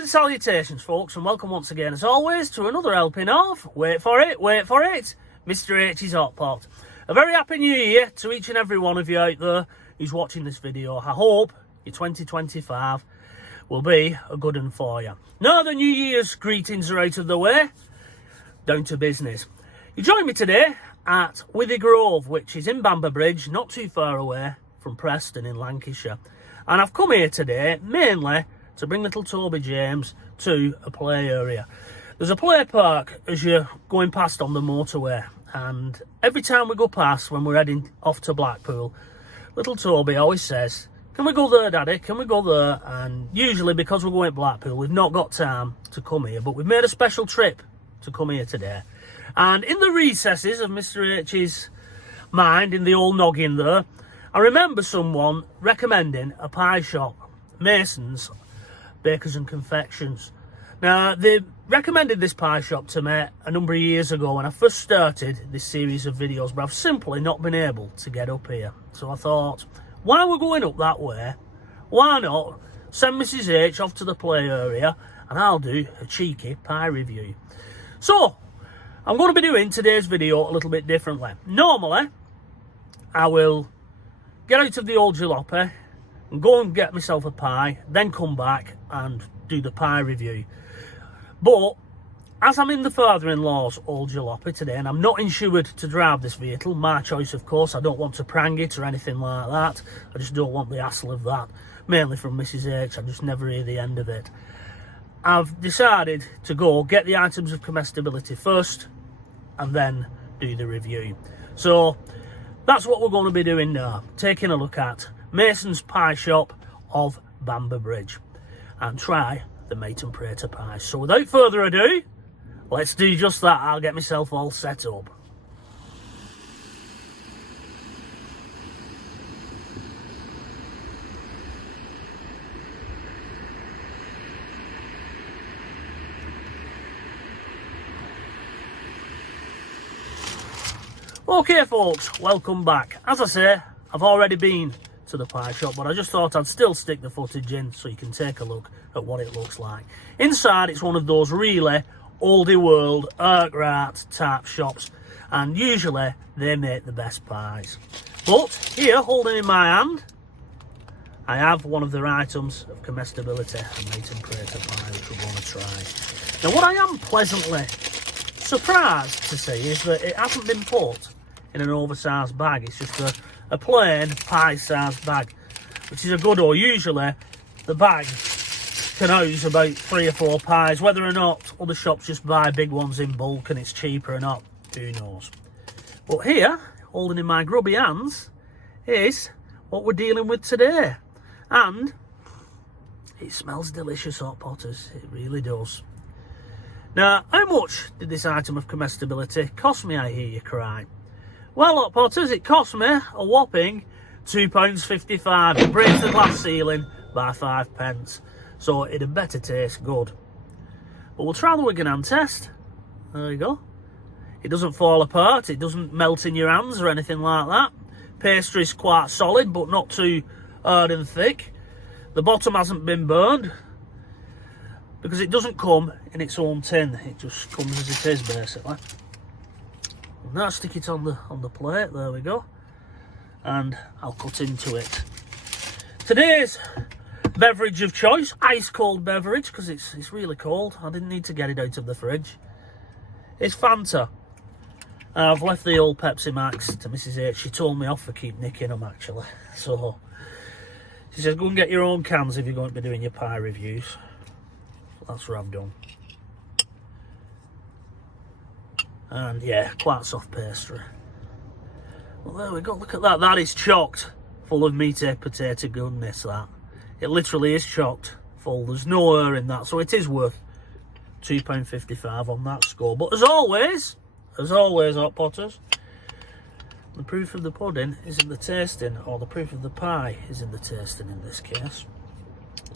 and salutations, folks, and welcome once again, as always, to another helping of, wait for it, Mr H's Hot Pot. A very happy new year to each and every one of you out there who's watching this video. I hope your 2025 will be a good one for you. Now the New Year's greetings are out of the way, down to business. You join me today at Withy Grove, which is in Bamber Bridge, not too far away from Preston in Lancashire. And I've come here today mainly to bring little Toby James to a play area. There's a play park as you're going past on the motorway, and every time we go past when we're heading off to Blackpool, little Toby always says, "Can we go there, Daddy? Can we go there?" And usually, because we're going to Blackpool, we've not got time to come here, but we've made a special trip to come here today. And in the recesses of Mr H's mind, in the old noggin there, I remember someone recommending a pie shop, Mason's Bakers and Confectioners. Now, they recommended this pie shop to me a number of years ago when I first started this series of videos, but I've simply not been able to get up here. So I thought, while we're going up that way, why not send Mrs H off to the play area and I'll do a cheeky pie review. So, I'm going to be doing today's video a little bit differently. Normally, I will get out of the old jalopy and go and get myself a pie, then come back and do the pie review. But as I'm in the father-in-law's old jalopy today, and I'm not insured to drive this vehicle, my choice of course, I don't want to prang it or anything like that, I just don't want the hassle of that, mainly from Mrs H, I just never hear the end of it. I've decided to go get the items of comestibility first and then do the review. So that's what we're going to be doing now, taking a look at Mason's Pie Shop of Bamber Bridge and try the mate and prater pie. So without further ado, let's do just that. I'll get myself all set up. Okay folks, welcome back. As I say, I've already been to the pie shop, but I just thought I'd still stick the footage in so you can take a look at what it looks like. Inside, it's one of those really oldie world, art type shops, and usually they make the best pies. But here, holding in my hand, I have one of their items of comestibility, a mate and prater pie, which we're going to try. Now, what I am pleasantly surprised to see is that it hasn't been put in an oversized bag. It's just a plain pie-sized bag, which is a good or usually the bag can house about 3 or 4 pies. Whether or not other shops just buy big ones in bulk and it's cheaper or not, who knows. But here, holding in my grubby hands, is what we're dealing with today. And it smells delicious, Hot Potters, it really does. Now, how much did this item of comestibility cost me, I hear you cry? Well, Hot Potters, it cost me a whopping £2.55. It breaks the glass ceiling by 5p. So it had better taste good. But we'll try the Wigan test. There you go. It doesn't fall apart. It doesn't melt in your hands or anything like that. Pastry's quite solid, but not too hard and thick. The bottom hasn't been burned, because it doesn't come in its own tin. It just comes as it is, basically. Now stick it on the plate, there we go, and I'll cut into it. Today's beverage of choice, ice cold beverage, because it's really cold. I didn't need to get it out of the fridge. It's Fanta. I've left the old Pepsi Max to Mrs H. She told me off for keep nicking them actually. So she says go and get your own cans if you're going to be doing your pie reviews. So that's what I've done. And yeah, quite soft pastry. Well, there we go, look at that. That is chocked full of meaty potato goodness, that. It literally is chocked full. There's no air in that, so it is worth £2.55 on that score. But as always, Hot Potters, the proof of the pudding is in the tasting, or the proof of the pie is in the tasting in this case.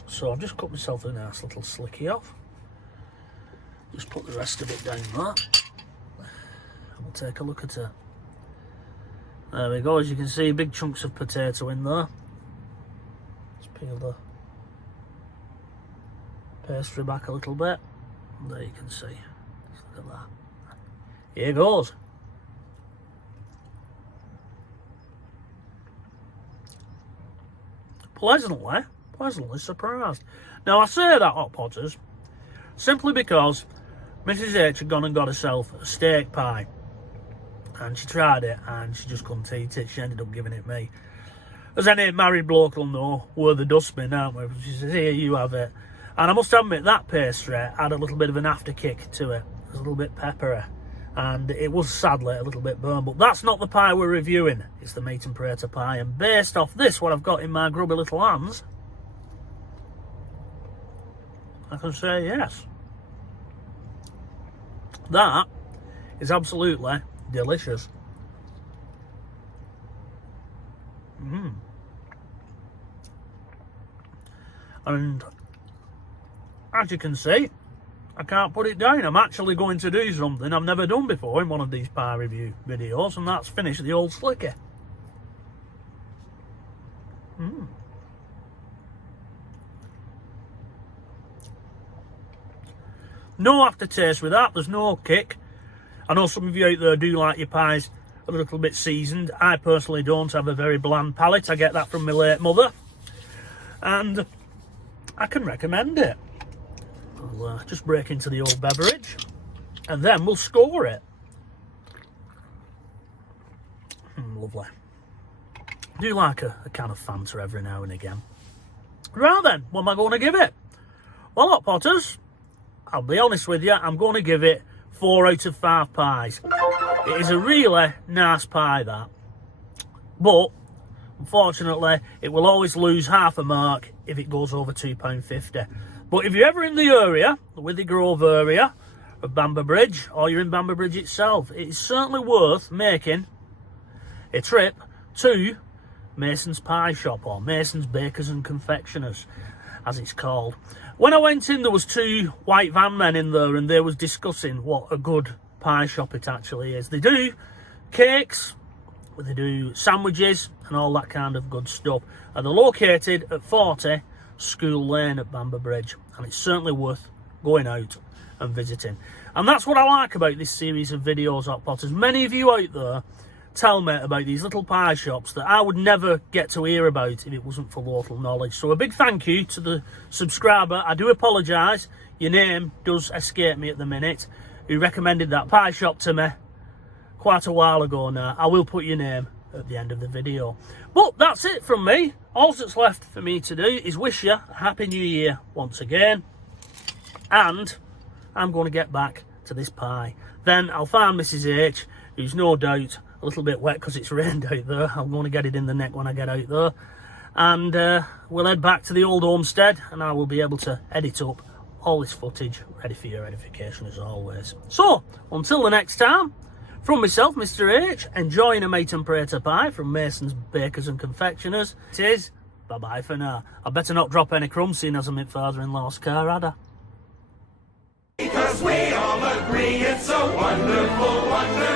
So I've just cut myself a nice little slicky off. Just put the rest of it down there. We'll take a look at it. There we go, as you can see, big chunks of potato in there. Let's peel the pastry back a little bit. There you can see. Just look at that. Here goes. Pleasantly surprised. Now I say that, Hot Potters, simply because Mrs H had gone and got herself a steak pie, and she tried it and she just couldn't eat it. She ended up giving it me. As any married bloke will know, we're the dustbin, aren't we? She says, here, you have it. And I must admit, that pastry had a little bit of an afterkick to it. It was a little bit peppery, and it was sadly a little bit burnt. But that's not the pie we're reviewing. It's the meat and prata pie. And based off this, what I've got in my grubby little hands, I can say yes. That is absolutely delicious. And as you can see, I can't put it down. I'm actually going to do something I've never done before in one of these pie review videos, and that's finish the old slicky. No aftertaste with that. There's no kick. I know some of you out there do like your pies a little bit seasoned. I personally don't. Have a very bland palate. I get that from my late mother, and I can recommend it. I'll just break into the old beverage, and then we'll score it. Lovely. Do like a can of Fanta every now and again. Right then, what am I going to give it? Well, Hot Potters, I'll be honest with you, I'm going to give it 4 out of 5 pies. It is a really nice pie, that. But, unfortunately, it will always lose half a mark if it goes over £2.50. But if you're ever in the area, the Withy Grove area of Bamber Bridge, or you're in Bamber Bridge itself, it is certainly worth making a trip to Mason's Pie Shop, or Mason's Bakers and Confectioners, as it's called. When I went in, there was 2 white van men in there, and they was discussing what a good pie shop it actually is. They do cakes, they do sandwiches, and all that kind of good stuff. And they're located at 40 School Lane at Bamber Bridge, and it's certainly worth going out and visiting. And that's what I like about this series of videos, Hot Potters. Many of you out there tell me about these little pie shops that I would never get to hear about if it wasn't for local knowledge. So a big thank you to the subscriber. I do apologise, your name does escape me at the minute, who recommended that pie shop to me quite a while ago now. I will put your name at the end of the video. But that's it from me. All that's left for me to do is wish you a Happy New Year once again. And I'm going to get back to this pie. Then I'll find Mrs H, who's no doubt a little bit wet because it's rained out there. I'm going to get it in the neck when I get out there. And we'll head back to the old homestead, and I will be able to edit up all this footage ready for your edification as always. So, until the next time, from myself, Mr H, enjoying a meat and prata pie from Mason's Bakers and Confectioners. It is bye-bye for now. I better not drop any crumbs, seeing as I'm in father-in-law's car, had I? Because we all agree it's a wonderful, wonderful